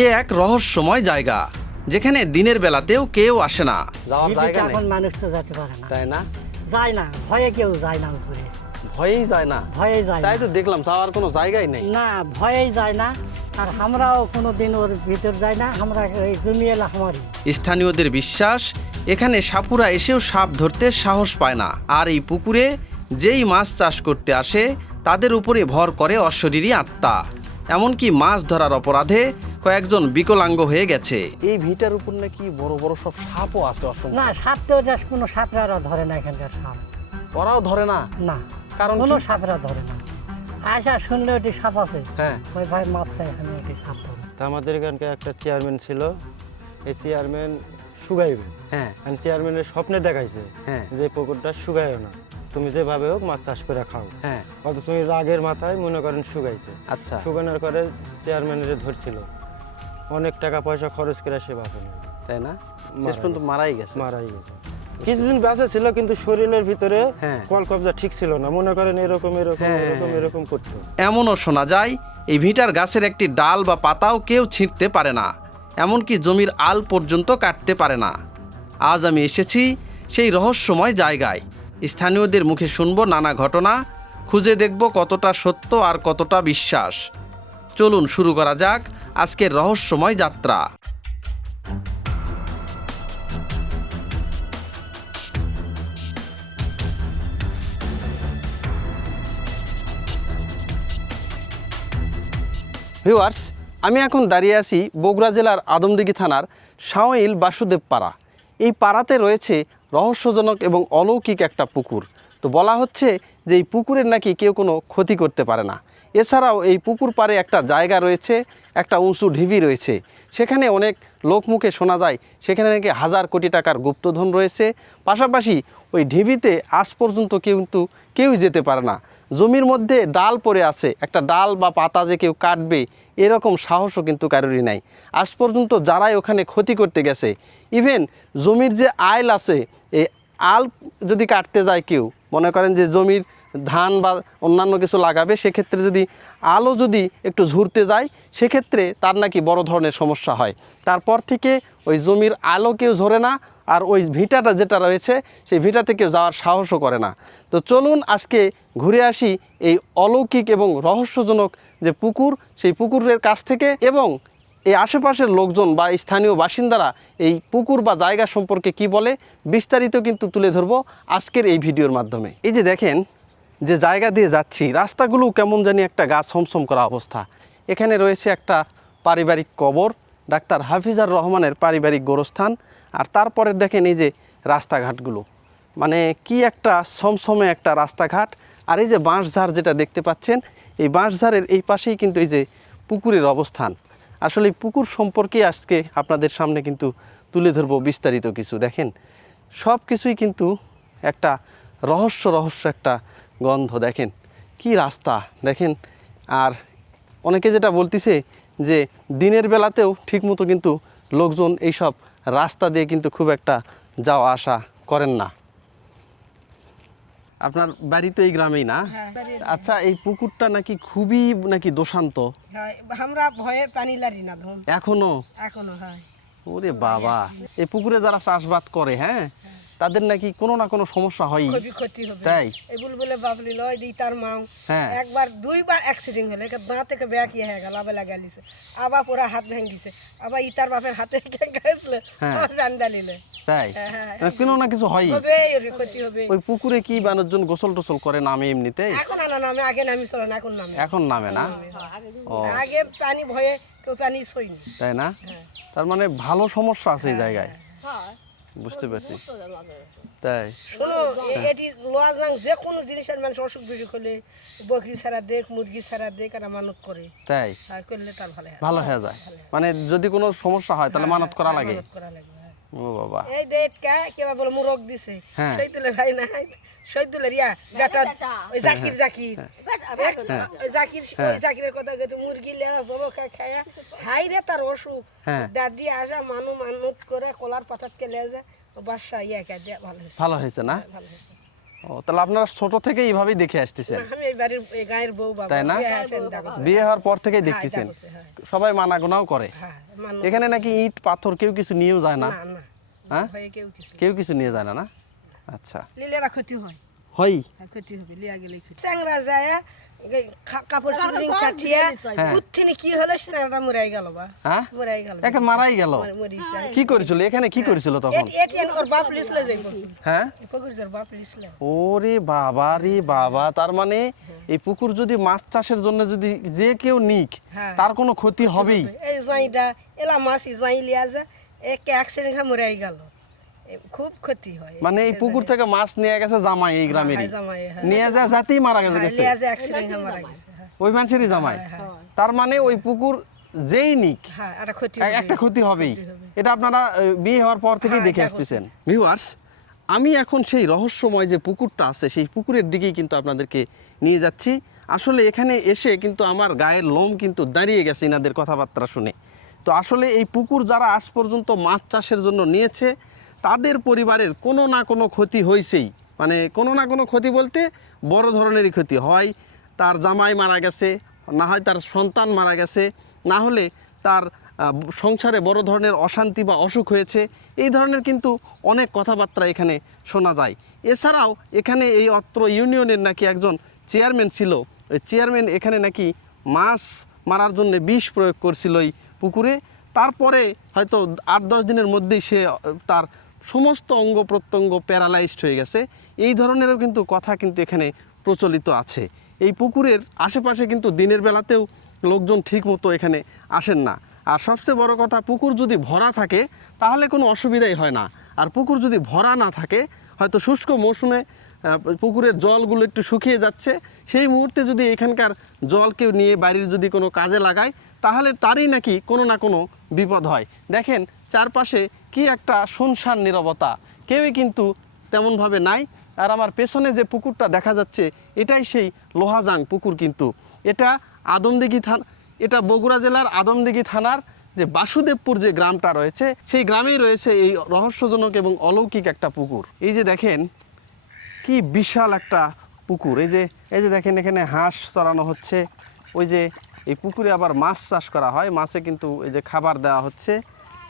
এ এক রহস্যময় জায়গা, যেখানে দিনের বেলাতেও কেউ আসে না। যাওয়ার জায়গা নেই, এখন মানুষ তো যেতে পারে না, তাই না? যায় না, ভয়ে কেউ যায় না উপরে, ভয়েই যায় না। ভয়ে যায় না। তাই তো দেখলাম যাওয়ার কোনো জায়গাই নেই। না, ভয়েই যায় না। আর আমরাও কোনোদিন ওর ভিতর যাই না, আমরা এই জমি এলা আমারই। স্থানীয়দের বিশ্বাস, এখানে সাপুরা এসেও সাপ ধরতে সাহস পায় না। আর এই পুকুরে যেই মাছ চাষ করতে আসে তাদের উপরে ভর করে অশরীরী আত্মা। এমনকি মাছ ধরার অপরাধে কয়েকজন বিকলাঙ্গ হয়ে গেছে। এই ভিটার উপর নাকি বড় বড় সব সাপও আছে অসংখ্য। না, সাপ তো এটা কোনো সাপরা ধরে না, এখানকার সাপ ওরাও ধরে না? না, কারণ কোনো কি? সাপরা ধরে না। আয়সা শুনলে ওটি সাপ আছে, হ্যাঁ, ওই ভাই মাপ চাই, এখানে ওটি সাপ ধরে। তা আমাদের এখানকার একটা চেয়ারম্যান ছিল, এই চেয়ারম্যান শুকাইবে, হ্যাঁ, আর চেয়ারম্যানের স্বপ্নে দেখাইছে হ্যাঁ, যে পুকুরটা শুকাইও না, তুমি যেভাবে হোক মাছ চাষ করে খাও। হ্যাঁ। অত তুমি রাগের মাথায় মনে করেন শুকাইছে, আচ্ছা, শুকানোর করে চেয়ারম্যানের ধরছিল, অনেক টাকা পয়সা খরচ করে সে বাঁচে না, তাই না? মারা শেষ পর্যন্ত গেছে। মারাই গেছে। মারাই গেছে। কিছুদিন বেঁচে ছিল, কিন্তু শরীরের ভিতরে হ্যাঁ। কল কবজা ঠিক ছিল না, মনে করেন এরকম এরকম হ্যাঁ। এরকম এরকম করতো। এমনও শোনা যায় এই ভিটার গাছের একটি ডাল বা পাতাও কেউ ছিঁড়তে পারে না, এমনকি জমির আল পর্যন্ত কাটতে পারে না। আজ আমি এসেছি সেই রহস্যময় জায়গায়। স্থানীয়দের মুখে শুনব নানা ঘটনা, খুঁজে দেখব কতটা সত্য আর কতটা বিশ্বাস। চলুন শুরু করা যাক আজকের রহস্যময় যাত্রা। ভিউয়ার্স, আমি এখন দাঁড়িয়ে আছি বগুড়া জেলার আদমদিঘি থানার সাঁওইল বাসুদেব পাড়া। এই পাড়াতে রয়েছে রহস্যজনক এবং অলৌকিক একটা পুকুর। তো বলা হচ্ছে যে এই পুকুরের নাকি কেউ কোনো ক্ষতি করতে পারে না। এছাড়াও এই পুকুর পাড়ে একটা জায়গা রয়েছে, একটা উঁচু ঢিবি রয়েছে, সেখানে অনেক লোকমুখে শোনা যায় সেখানে নাকি হাজার কোটি টাকার গুপ্তধন রয়েছে। পাশাপাশি ওই ঢিবিতে আজ পর্যন্ত কেউই যেতে পারে না। জমির মধ্যে ডাল পড়ে আছে, একটা ডাল বা পাতা যে কেউ কাটবে এরকম সাহসও কিন্তু কারোরই নাই। আজ পর্যন্ত যারাই ওখানে ক্ষতি করতে গেছে, ইভেন জমির যে আইল আছে, এই আল যদি কাটতে যায় কেউ, মনে করেন যে জমির ধান বা অন্যান্য কিছু লাগাবে, সেক্ষেত্রে যদি আলও যদি একটু ঝুরতে যায়, সেক্ষেত্রে তার নাকি বড় ধরনের সমস্যা হয়। তারপর থেকে ওই জমির আলো কেউ ঝরে না, আর ওই ভিটাটা যেটা রয়েছে সেই ভিটাতে কেউ যাওয়ার সাহসও করে না। তো চলুন আজকে ঘুরে আসি এই অলৌকিক এবং রহস্যজনক যে পুকুর, সেই পুকুরের কাছ থেকে, এবং এই আশেপাশের লোকজন বা স্থানীয় বাসিন্দারা এই পুকুর বা জায়গা সম্পর্কে কি বলে, বিস্তারিত কিন্তু তুলে ধরবো আজকের এই ভিডিওর মাধ্যমে। এই যে দেখেন, যে জায়গা দিয়ে যাচ্ছি, রাস্তাগুলো কেমন জানি একটা গা ছমছম করা অবস্থা। এখানে রয়েছে একটা পারিবারিক কবর, ডাক্তার হাফিজার রহমানের পারিবারিক গোরস্থান। আর তারপরে দেখেন এই যে রাস্তাঘাটগুলো, মানে কি একটা ছমছমে একটা রাস্তাঘাট। আর এই যে বাঁশঝাড় যেটা দেখতে পাচ্ছেন, এই বাঁশঝাড়ের এই পাশেই কিন্তু এই যে পুকুরের অবস্থান। আসলে এই পুকুর সম্পর্কে আজকে আপনাদের সামনে কিন্তু তুলে ধরবো বিস্তারিত কিছু। দেখেন, সব কিছুই কিন্তু একটা রহস্য একটা গন্ধ। দেখেন কি রাস্তা, দেখেন। আর অনেকে যেটা বলতেছে যে দিনের বেলাতেও ঠিকমতো কিন্তু লোকজন এইসব রাস্তা দিয়ে কিন্তু খুব একটা যাওয়া আসা করেন না। আপনার বাড়ি তো এই গ্রামেই না? আচ্ছা, এই পুকুরটা নাকি খুবই নাকি দোষান্ত। আমরা ভয়ে পানি লারি না ধন এখনো? এখনো হয়। ওরে বাবা, এই পুকুরে যারা চাষবাদ করে, হ্যাঁ, তাদের নাকি কোনো না কোনো সমস্যা হয়। খুবই ক্ষতি হবে। তাই? এই বুলবুলে বাবলি লয় দিই তার মাও হ্যাঁ। একবার দুইবার অ্যাক্সিডেন্ট হলো, একটা দাঁত থেকে ব্যাক ইয়ে হয়ে গেল, আবার লাগা লিছে, আবার পুরা হাত ভেঙে দিছে, আবার ইতার বাপের হাতে গেছিল, হ্যাঁ। রান্ডা নিলে। তাই? হ্যাঁ, কোনো না কিছু হয়। হবে ওর ক্ষতি হবে। ওই পুকুরে কি মানুষজন গোসল টোসল করে নামে এমনিতে? এখন আনা নামে, আগে নামি চলো না, এখন নামে। এখন নামে না? ও, আগে পানি ভয়ে কেউ পানি সইনি। তাই না? হ্যাঁ। তার মানে ভালো সমস্যা আছে এই জায়গায়, বুঝতে পারছি। তাই? শোনো, এটি লোয়া যাং যে কোনো জিনিসের মানুষ অসুখ বিসুখ হলে বকরি ছাড়া দেখ, মুরগি ছাড়া দেখ, আর মানত করে। তাই? হ্যাঁ, করলে তার ভালো হয়। ভালো হয়ে যায়, মানে যদি কোনো সমস্যা হয় তাহলে মানত করা লাগে। মানত করা লাগে, হ্যাঁ। ও বাবা। এই দেখ কে কেবা বলে মুরগ দিছে, হ্যাঁ। শহীদুলের ভাই না, শহীদুলের ইয়া বেটা, ওই জাকির ওই জাকিরের কথা কইতে মুরগি লেয়া জবকা খায়া হাই রে তার অসুখ। হ্যাঁ। দাদি আসা মানত করে কলার পাতাত কে লেয়া যায়, বাসা ইয়া কে দেয়া ভালো হয়েছে। ভালো হয়েছে না? ভালো হয়েছে। ও তাহলে আপনারা ছোট থেকে এইভাবেই দেখে আসতেছেন, আমি এই বাড়ির এই গায়ের বউ বাবা তাই না? বিয়ে আসেন দেখো। বিয়ে হওয়ার পর থেকেই হ্যাঁ, দেখতেছেন, দেখছে, হ্যাঁ। সবাই মানাগোনাও করে। হ্যাঁ, মানুষ এখানে নাকি ইট পাথর কেউ কিছু নিয়েও যায় না? না না হ্যাঁ? ভয়ে কেউ কিছু কেউ কিছু নিয়ে যায় না, না? আচ্ছা, লিলেরা ক্ষতি হয়, হয়। হ্যাঁ, ক্ষতি হবে, লিয়া গেলে ক্ষতি। চ্যাংরা যায় কাপড় চুপড়ি কাটিয়া হ্যাঁ। উঠছিনি কি হলো চ্যাংরাটা মরাই গেল বা হ্যাঁ, মরাই গেল একে মারাই গেল। মরিছে কি করেছিল এখানে, কি করেছিল তখন? এটিএন ওর বাপ লিসলে যাইব হ্যাঁ, পকুরজার বাপ লিসলে ওরে বাবা রে বাবা, তার মানে এই পুকুর যদি মাছ চাষের জন্য যদি যে কেউ নিক, হ্যাঁ। তার কোনো ক্ষতি হবেই। এই জাইটা এলা মাছ জাই লিয়া যে এক অ্যাক্সিডেন্ট খা মরাই গেল, খুব ক্ষতি হয়। মানে এই পুকুর থেকে মাছ নিয়ে গেছে জামাই এই গ্রামেরই, হ্যাঁ, জামাই, হ্যাঁ। নিয়ে যা জাতেই মারা গেছে গেছে লিয়া যে অ্যাক্সিডেন্ট খা মারা গেছে, হ্যাঁ। ওই মানুষেরই জামাই। তার মানে ওই পুকুর যেই নিক হ্যাঁ, একটা ক্ষতি একটা ক্ষতি হবেই। ক্ষতি হবে। এটা আপনারা বিয়ে হওয়ার পর থেকেই হ্যাঁ, দেখে এটা আসতেছেন। ভিউয়ার্স, আমি এখন সেই রহস্যময় যে পুকুরটা আছে সেই পুকুরের দিকেই কিন্তু আপনাদেরকে নিয়ে যাচ্ছি। আসলে এখানে এসে কিন্তু আমার গায়ের লোম কিন্তু দাঁড়িয়ে গেছে এনাদের কথাবার্তা শুনে। তো আসলে এই পুকুর যারা আজ পর্যন্ত মাছ চাষের জন্য নিয়েছে তাদের পরিবারের কোনো না কোনো ক্ষতি হয়েছেই, মানে কোনো না কোনো ক্ষতি বলতে বড় ধরনেরই ক্ষতি হয়। তার জামাই মারা গেছে, না হয় তার সন্তান মারা গেছে, না হলে তার সংসারে বড় ধরনের অশান্তি বা অসুখ হয়েছে। এই ধরনের কিন্তু অনেক কথাবার্তা এখানে শোনা যায়। এছাড়াও এখানে এই অত্র ইউনিয়নের নাকি একজন চেয়ারম্যান ছিল, ওই চেয়ারম্যান এখানে নাকি মাছ মারার জন্য বিষ প্রয়োগ করছিল এই পুকুরে। তারপরে হয়তো 8-10 দিনের মধ্যেই সে তার সমস্ত অঙ্গ প্রত্যঙ্গ প্যারালাইজড হয়ে গেছে। এই ধরনেরও কিন্তু কথা কিন্তু এখানে প্রচলিত আছে। এই পুকুরের আশেপাশে কিন্তু দিনের বেলাতেও লোকজন ঠিক মতো এখানে আসেন না। আর সবচেয়ে বড় কথা, পুকুর যদি ভরা থাকে তাহলে কোনো অসুবিধাই হয় না। আর পুকুর যদি ভরা না থাকে, হয়তো শুষ্ক মৌসুমে পুকুরের জলগুলো একটু শুকিয়ে যাচ্ছে, সেই মুহূর্তে যদি এখানকার জল কেউ নিয়ে বাড়ির যদি কোনো কাজে লাগায় তাহলে তারই নাকি কোনো না কোনো বিপদ হয়। দেখেন চারপাশে কি একটা শুনশান নীরবতা, কেউই কিন্তু তেমনভাবে নাই। আর আমার পেছনে যে পুকুরটা দেখা যাচ্ছে এটাই সেই লোহাজাং পুকুর, কিন্তু এটা আদমদিঘি থানা, এটা বগুড়া জেলার আদমদিঘি থানার যে বাসুদেবপুর যে গ্রামটা রয়েছে সেই গ্রামেই রয়েছে এই রহস্যজনক এবং অলৌকিক একটা পুকুর। এই যে দেখেন কি বিশাল একটা পুকুর, এই যে দেখেন এখানে হাঁস চড়ানো হচ্ছে। ওই যে এই পুকুরে আবার মাছ চাষ করা হয়, মাছে কিন্তু এই যে খাবার দেওয়া হচ্ছে।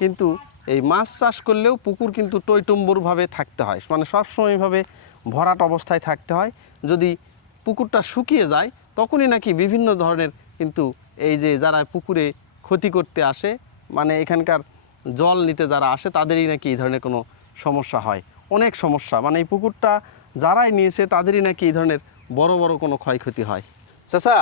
কিন্তু এই মাছ চাষ করলেও পুকুর কিন্তু টইটুম্বুরভাবে থাকতে হয়, মানে সবসময়ভাবে ভরাট অবস্থায় থাকতে হয়। যদি পুকুরটা শুকিয়ে যায় তখনই নাকি বিভিন্ন ধরনের কিন্তু এই যে যারা পুকুরে ক্ষতি করতে আসে, মানে এখানকার জল নিতে যারা আসে তাদেরই নাকি এই ধরনের কোনো সমস্যা হয়, অনেক সমস্যা। মানে এই পুকুরটা যারাই নিয়েছে তাদেরই নাকি এই ধরনের বড় বড় কোনো ক্ষয়ক্ষতি হয়। চাচা,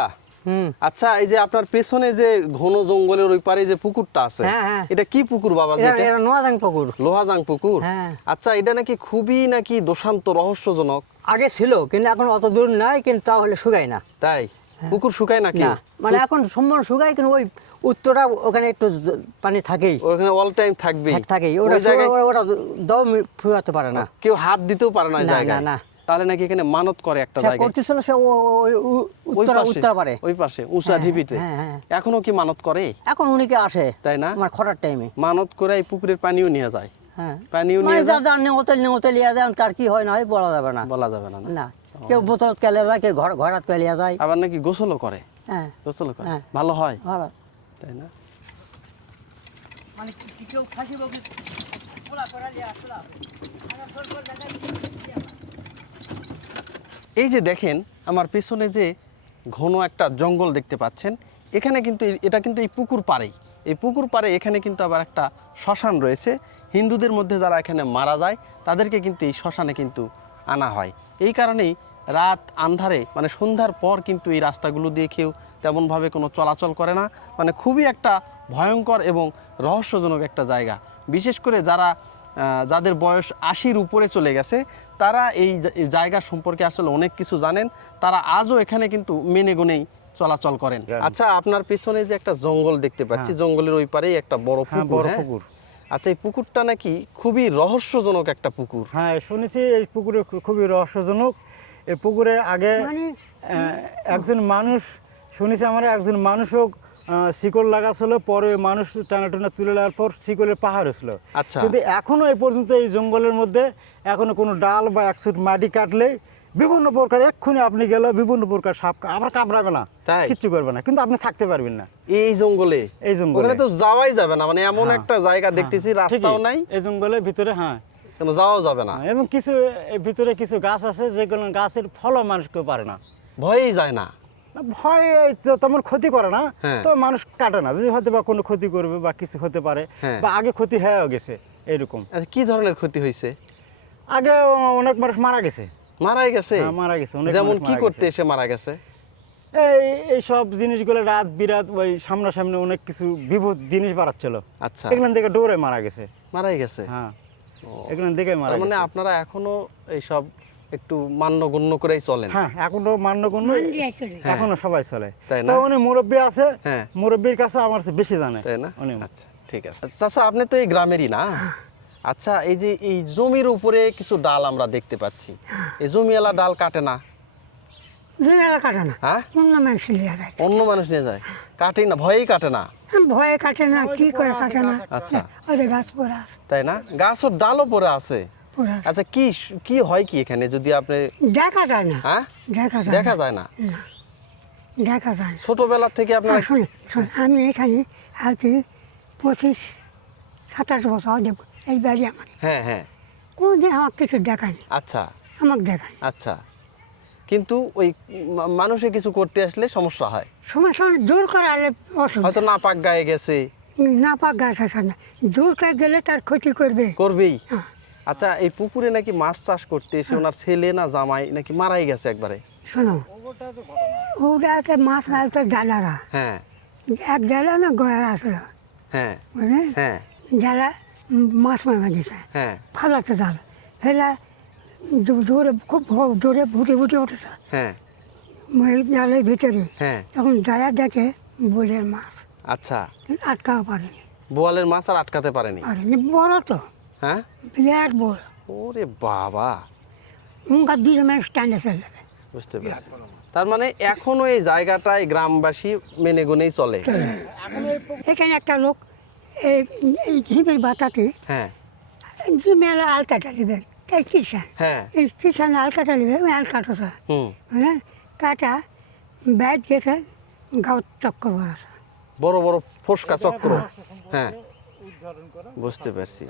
আচ্ছা, এই যে আপনার পেছনে যে ঘন জঙ্গলের ওই পারে যে পুকুরটা আছে, হ্যাঁ, হ্যাঁ। এটা কি পুকুর বাবা? এটা নোয়াজাং পুকুর। লোহাজাং পুকুর। হ্যাঁ। আচ্ছা, এটা নাকি খুবই নাকি দোষান্ত রহস্যজনক। আগে ছিল, কিন্তু এখন অত দূর নাই, কিন্তু তাহলে শুকায় না। তাই পুকুর শুকায় নাকি? না, মানে এখন সম্পূর্ণ শুকায়, কিন্তু ওই উত্তরটা ওখানে একটু পানি থাকেই, ওখানে অল টাইম থাকবে, থাকেই। ওই ওটা জায়গায় ওটা দাও ফুয়াতে পারে না। কেউ হাত দিতেও পারে না ওই না, জায়গায়। না, না। তাহলে নাকি এখানে মানত করে একটা সে জায়গায়, করতেছিল সে ওই উত্তর পারে। ওই পাশে উঁচা হ্যাঁ, ঢিপিতে। হ্যাঁ, হ্যাঁ। এখনো কি মানত করে? এখন উনিকে আসে, তাই না? আমার খরার টাইমে। মানত করে এই পুকুরের পানিও নিয়ে যায়। হ্যাঁ, পানিও মানে নিয়ে যায়, যার নেমতে লিয়া যায়, কার কি হয় না হয় বলা যাবে না। বলা যাবে না। না? না, কেউ বোতলত কেলে যায়, কেউ ঘরাত কেলিয়া যায়। আবার নাকি গোসলও করে। হ্যাঁ, গোসলও করে, হ্যাঁ। ভালো হয়, ভালো। তাই না? মানে কেউ ফাঁসিব কি এই যে দেখেন আমার পেছনে যে ঘন একটা জঙ্গল দেখতে পাচ্ছেন, এখানে কিন্তু এটা কিন্তু এই পুকুর পাড়েই, এই পুকুর পাড়ে এখানে কিন্তু আবার একটা শ্মশান রয়েছে। হিন্দুদের মধ্যে যারা এখানে মারা যায় তাদেরকে কিন্তু এই শ্মশানে কিন্তু আনা হয়। এই কারণেই রাত আন্ধারে, মানে সন্ধ্যার পর কিন্তু এই রাস্তাগুলো দিয়ে কেউ তেমনভাবে কোনো চলাচল করে না। মানে খুবই একটা ভয়ঙ্কর এবং রহস্যজনক একটা জায়গা। বিশেষ করে যাদের বয়স 80-র উপরে চলে গেছে তারা এই জায়গা সম্পর্কে আসলে অনেক কিছু জানেন। তারা আজও এখানে কিন্তু মেনে গুনেই চলাচল করেন। আচ্ছা, আপনার পেছনে যে একটা জঙ্গল দেখতে পাচ্ছি, জঙ্গলের ওই পারেই একটা বড় পুকুর। হ্যাঁ? পুকুর। আচ্ছা, এই পুকুরটা নাকি খুবই রহস্যজনক একটা পুকুর। হ্যাঁ, শুনেছি এই পুকুরে খুবই রহস্যজনক। এই পুকুরে আগে মানে একজন মানুষ, শুনেছি আমরা একজন মানুষও শিকল লাগাছিল, পরে মানুষ টানা তুলে নেওয়ার পর শিকলের পাহাড় হয়েছিল। আচ্ছা। কিন্তু এখনো এই পর্যন্ত এই জঙ্গলের মধ্যে এখনো কোনো ডাল বা 1 ফুট মাটি কাটলে বিভিন্ন প্রকার এক্ষুনি আপনি গেলে বিভিন্ন প্রকার সাপ আবার কামড়াবে না, তাই? কিচ্ছু করবে না, কিন্তু আপনি থাকতে পারবেন না এই জঙ্গলে এই জঙ্গলে। ওখানে তো যাওয়াই যাবে না, মানে এমন হ্যাঁ, একটা জায়গা দেখতেছি রাস্তাও ঠিকই, নাই, এই জঙ্গলের ভিতরে। হ্যাঁ, কেন যাওয়াও যাবে না, এবং কিছু এর ভিতরে কিছু গাছ আছে যেগুলো গাছের ফলও মানুষ কেউ পারে না। ভয়েই যায় না। না, ভয় তো তেমন ক্ষতি করে না, হ্যাঁ। তো মানুষ কাটে না, যদি হয়তো বা কোনো ক্ষতি করবে বা কিছু হতে পারে, হ্যাঁ। বা আগে ক্ষতি হয়েও গেছে এরকম। আচ্ছা, কি ধরনের ক্ষতি হয়েছে? আগে অনেক মানুষ মারা গেছে। মারাই গেছে? হ্যাঁ, মারা গেছে, অনেক যেমন মানুষ কি মারা করতে গেছে। এসে মারা গেছে? এই সব জিনিসগুলো রাত বিরাত ওই সামনাসামনি অনেক কিছু বিভূত জিনিস বাড়াচ্ছিল, আচ্ছা, এগুলো থেকে দৌড়ে মারা গেছে। মারাই গেছে। হ্যাঁ, ও, এগুলো দেখে মারা তার মানে গেছে। আপনারা এখনো এইসব একটু মান্যগণ্য করেই চলেন? হ্যাঁ, এখনো মান্যগণ্য, দিয়ে চলে যায়। এখনো সবাই চলে। তাই না? তো উনি মুরব্বী আছে, হ্যাঁ। মুরব্বীর কাছে আমার চেয়ে বেশি জানে তাই না? উনি। আচ্ছা, ঠিক আছে। চাচা, আপনি তো এই গ্রামেরই না? আচ্ছা, এই যে এই জমির উপরে কিছু ডাল আমরা দেখতে পাচ্ছি, এই জমিওয়ালা ডাল কাটে না? জমিওয়ালা কাটে না, হ্যাঁ, অন্য মানুষ লিয়ে যায়। অন্য মানুষ নিয়ে যায়, কাটেই না, ভয়েই কাটে না? ভয়ে কাটে না, কি করে কাটে না? আচ্ছা, ওই যে গাছ পড়ে আছে, তাই না? গাছের ডালও পড়ে আছে। পড়ে আছে। আচ্ছা, কি কি হয় কি এখানে যদি আপনি? দেখা যায় না, হ্যাঁ, দেখা যায় দেখা না, যায় না? দেখা যায় না। ছোটবেলা থেকে আপনার? শুনে শুনে আমি এখানে আর কি 25-27 বছর দেব এই বাড়ি আমার, হ্যাঁ হ্যাঁ, কোনোদিন আমার কিছু দেখায়নি, আচ্ছা আমাকে দেখায়নি। আচ্ছা, কিন্তু ওই মানুষে কিছু করতে আসলে সমস্যা হয়, সময় সময় জোর করে আলে অসুবিধা, হয়তো না পাক গায়ে গেছে, না পাক গাছ আসে না, জোর করে গেলে তার ক্ষতি করবে। করবেই। হ্যাঁ। আচ্ছা, এই পুকুরে নাকি মাছ চাষ করতে এসে ওনার ছেলে না জামাই নাকি মারাই গেছে একবারে? শোনো, ওটাতে মাছ মারতো জালারা, হ্যাঁ এক জালা না গয়ার আসলো, হ্যাঁ বুঝলে, হ্যাঁ জালা মাছ মারা দিছে, হ্যাঁ ফালাতে জাল ফেলা জোরে, খুব জোরে ভুটে ভুটে উঠেছে হ্যাঁ জালের ভিতরে, হ্যাঁ, তখন জায়া দেখে বোলের মাছ, আচ্ছা, আটকাও পারেনি, বোয়ালের মাছ আর আটকাতে পারেনি? পারেনি, বড় তো, হ্যাঁ, বিরাট বড়, ওরে বাবা, মুখা দিয়ে মানুষ টানে ফেলে দেবে। বুঝতে পেরেছি। তার মানে এখনো এই জায়গাটায় গ্রামবাসী মেনে গুনেই চলে? এখানে একটা লোক এই এই ঝিমের বাতাতে হ্যাঁ মেলা আল কাটা নেবে, তাই কিষান, হ্যাঁ, এই কিষান আল কাটা নেবে, ওই আল কাটছে, হুম, হ্যাঁ, কাটা ব্যাগ গেছে গাও চক্কর বাড়াছে, বড় বড় ফোসকা চক্র, হ্যাঁ, বুঝতে পারছি।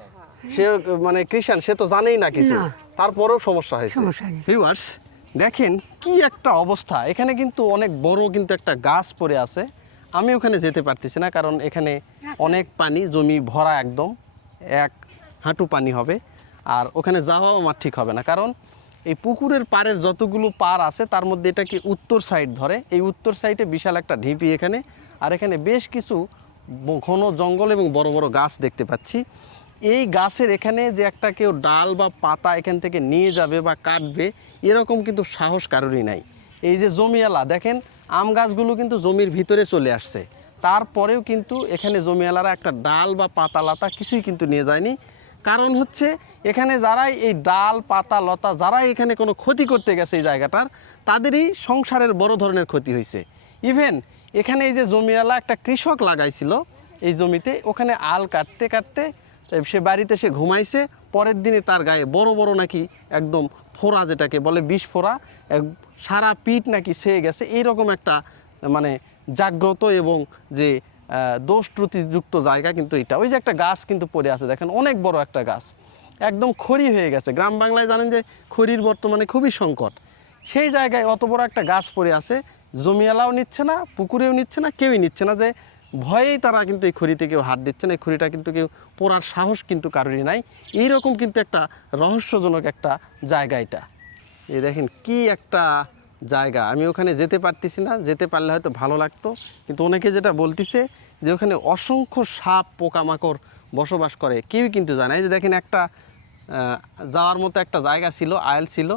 সে মানে কৃষাণ, সে তো জানেই না কিছু, না। তারপরেও সমস্যা হয়েছে। সমস্যা নেই। ভিউয়ার্স, দেখেন কি একটা অবস্থা, এখানে কিন্তু অনেক বড় কিন্তু একটা গাছ পড়ে আছে, আমি ওখানে যেতে পারতেছি না, কারণ এখানে অনেক পানি, জমি ভরা একদম, এক হাঁটু পানি হবে, আর ওখানে যাওয়াও আমার ঠিক হবে না, কারণ এই পুকুরের পাড়ের যতগুলো পাড় আছে তার মধ্যে এটা কি উত্তর সাইড ধরে, এই উত্তর সাইডে বিশাল একটা ঢিপি এখানে, আর এখানে বেশ কিছু ঘন জঙ্গল এবং বড় বড় গাছ দেখতে পাচ্ছি। এই গাছের এখানে যে একটা কেউ ডাল বা পাতা এখান থেকে নিয়ে যাবে বা কাটবে, এরকম কিন্তু সাহস কারোরই নাই। এই যে জমিওয়ালা দেখেন, আম গাছগুলো কিন্তু জমির ভিতরে চলে আসছে, তারপরেও কিন্তু এখানে জমিওয়ালারা একটা ডাল বা পাতা লতা কিছুই কিন্তু নিয়ে যায়নি। কারণ হচ্ছে এখানে যারাই এই ডাল পাতা লতা যারাই এখানে কোনো ক্ষতি করতে গেছে এই জায়গাটার, তাদেরই সংসারের বড় ধরনের ক্ষতি হয়েছে। ইভেন এখানে এই যে জমিওয়ালা একটা কৃষক লাগাইছিল এই জমিতে, ওখানে আল কাটতে কাটতে সে বাড়িতে সে ঘুমাইছে, পরের দিনে তার গায়ে বড় বড় নাকি একদম ফোড়া, যেটাকে বলে বিষ ফোড়া, সারা পিঠ নাকি সেয়ে গেছে, এইরকম একটা মানে জাগ্রত এবং যে দোষ ত্রুটিযুক্ত জায়গা কিন্তু এটা। ওই যে একটা গাছ কিন্তু পড়ে আছে দেখেন, অনেক বড় একটা গাছ, একদম খড়ি হয়ে গেছে। গ্রাম বাংলায় জানেন যে খড়ির বর্তমানে খুবই সংকট, সেই জায়গায় অত বড় একটা গাছ পড়ে আছে, জমিওয়ালাও নিচ্ছে না, পুকুরেও নিচ্ছে না, কেউই নিচ্ছে না, যে ভয়েই তারা কিন্তু এই খড়িতে কেউ হাত দিচ্ছে না, এই খড়িটা কিন্তু কেউ পোড়ার সাহস কিন্তু কারোরই নাই। এইরকম কিন্তু একটা রহস্যজনক একটা জায়গা এটা। এই দেখেন কি একটা জায়গা, আমি ওখানে যেতে পারতেছি না, যেতে পারলে হয়তো ভালো লাগতো, কিন্তু অনেকে যেটা বলতেছে যে ওখানে অসংখ্য সাপ পোকামাকড় বসবাস করে, কেউই কিন্তু জানে। এই যে দেখেন একটা যাওয়ার মতো একটা জায়গা ছিল, আয়েল ছিল,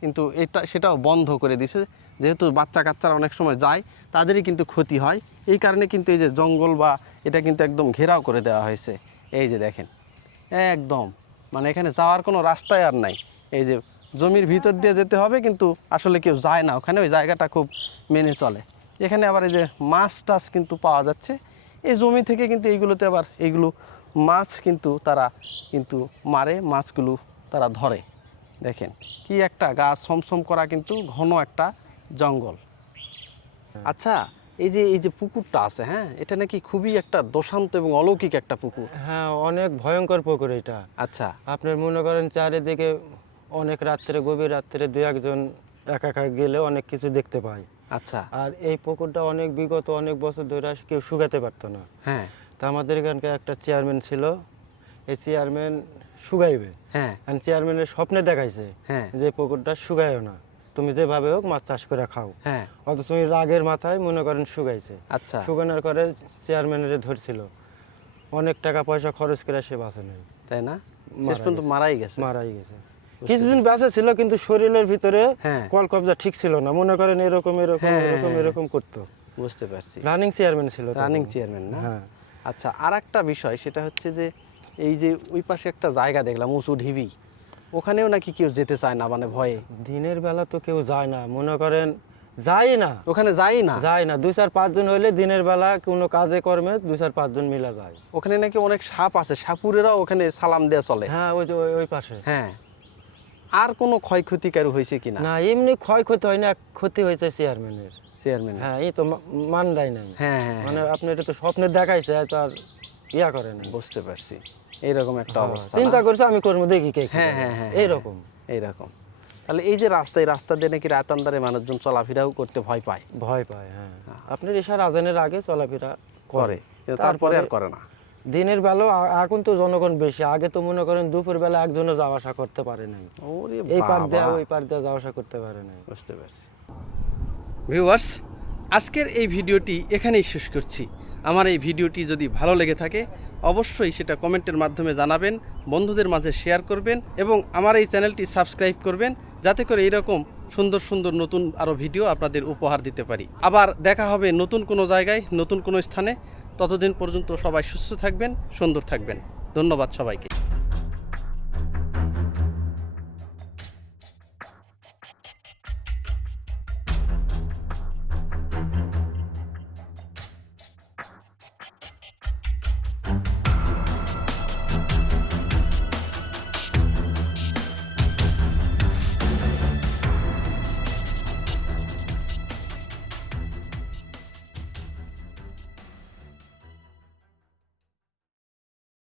কিন্তু সেটাও বন্ধ করে দিছে, যেহেতু বাচ্চা কাচ্চারা অনেক সময় যায়, তাদেরই কিন্তু ক্ষতি হয়, এই কারণে কিন্তু এই যে জঙ্গল বা এটা কিন্তু একদম ঘেরাও করে দেওয়া হয়েছে। এই যে দেখেন একদম মানে এখানে যাওয়ার কোনো রাস্তাই আর নাই, এই যে জমির ভিতর দিয়ে যেতে হবে, কিন্তু আসলে কেউ যায় না ওখানে, ওই জায়গাটা খুব মেনে চলে। এখানে আবার এই যে মাছ টাছ কিন্তু পাওয়া যাচ্ছে এই জমি থেকে, কিন্তু এইগুলোতে আবার এইগুলো মাছ কিন্তু তারা কিন্তু মারে, মাছগুলো তারা ধরে, দেখেন কি একটা গাছ ছমছম করা, কিন্তু ঘন একটা জঙ্গল। আচ্ছা, এই যে পুকুরটা আছে, হ্যাঁ, এটা নাকি খুবই একটা দশান্ত এবং অলৌকিক একটা পুকুর। হ্যাঁ, অনেক ভয়ঙ্কর পুকুর এটা। আচ্ছা, আপনার মনে করেন চারিদিকে অনেক রাত্রে, গভীর রাত্রে দু একজন একা একা গেলে অনেক কিছু দেখতে পায়। আচ্ছা, আর এই পুকুরটা বিগত অনেক বছর ধরে কেউ শুকাতে পারতো না। হ্যাঁ, তা আমাদের এখানকার একটা চেয়ারম্যান ছিল, এই চেয়ারম্যান শুকাইবে, হ্যাঁ, আর চেয়ারম্যানের স্বপ্নে দেখাইছে হ্যাঁ, যে পুকুরটা শুকায়ও না, তুমি যেভাবে হোক মাছ চাষ করে খাও। হ্যাঁ, অথচ তুমি রাগের মাথায় মনে করেন শুকাইছে। আচ্ছা, শুকানোর করে চেয়ারম্যানের ধরছিল, অনেক টাকা পয়সা খরচ করে সে বাঁচে নাই, তাই না? মারা শেষ পর্যন্ত গেছে। মারাই গেছে। মারাই গেছে। কিছুদিন বেঁচে ছিল, কিন্তু শরীরের ভিতরে হ্যাঁ। কল কবজা ঠিক ছিল না, মনে করেন এরকম এরকম হ্যাঁ, এরকম হ্যাঁ। এরকম করতো। বুঝতে পারছি। রানিং চেয়ারম্যান ছিল তখন। রানিং চেয়ারম্যান না? হ্যাঁ। আচ্ছা, আর একটা বিষয়, সেটা হচ্ছে যে এই যে ওই পাশে একটা জায়গা দেখলাম উঁচু ঢিবি, ওখানেও নাকি কেউ যেতে চায় না, মানে ভয়ে। দিনের বেলা তো কেউ যায় না, মনে করেন যায় না, ওখানে যাই না। যায় না। 2-4-5 জন হইলে দিনের বেলা কোনো কাজে কর্মে 2-4-5 জন মিলা যায়। ওখানে নাকি অনেক সাপ আছে, সাপুরেরাও ওখানে সালাম দেয়া চলে। হ্যাঁ, ওই যে ওই পাশে। হ্যাঁ। আর কোনো ক্ষয়ক্ষতি কারো হয়েছে কিনা? না, এমনি ক্ষয়ক্ষতি হয় না, ক্ষতি হয়েছে চেয়ারম্যানের। চেয়ারম্যান। হ্যাঁ, এই তো মান দেয় নাই। হ্যাঁ, হ্যাঁ, মানে আপনি এটা তো স্বপ্নে দেখাইছে, তো আর ইয়া করে না। বুঝতে পারছি। এইরকম একটা অবস্থা। চিন্তা না? করছে আমি করবো, দেখি কে কি হ্যাঁ, করে। হ্যাঁ, হ্যাঁ, এইরকম। এইরকম। তাহলে এই যে রাস্তা দিয়ে নাকি রাত আন্ধারে মানুষজন চলাফেরাও করতে ভয় পায়। ভয় পায়, হ্যাঁ। আপনার ঈশার আজানের আগে চলাফেরা করে, কিন্তু তারপরে আর করে না। দিনের বেলা এখন তো জনগণ বেশি, আগে তো মনে করেন দুপুর বেলা একজনও যাওয়া আসা করতে পারে নাই, ওরে এই পার দিয়ে বাবা! ওই পার দিয়ে যাওয়া আসা করতে পারে নাই। বুঝতে পারছি। ভিউয়ার্স, আজকের এই ভিডিওটি এখানেই শেষ করছি। আমার এই ভিডিওটি যদি ভালো লেগে থাকে অবশ্যই সেটা কমেন্টের মাধ্যমে জানাবেন, বন্ধুদের মাঝে শেয়ার করবেন এবং আমার এই চ্যানেলটি সাবস্ক্রাইব করবেন, যাতে করে এরকম সুন্দর সুন্দর নতুন আরও ভিডিও আপনাদের উপহার দিতে পারি। আবার দেখা হবে নতুন কোনো জায়গায়, নতুন কোনো স্থানে। ততদিন পর্যন্ত সবাই সুস্থ থাকবেন, সুন্দর থাকবেন। ধন্যবাদ সবাইকে।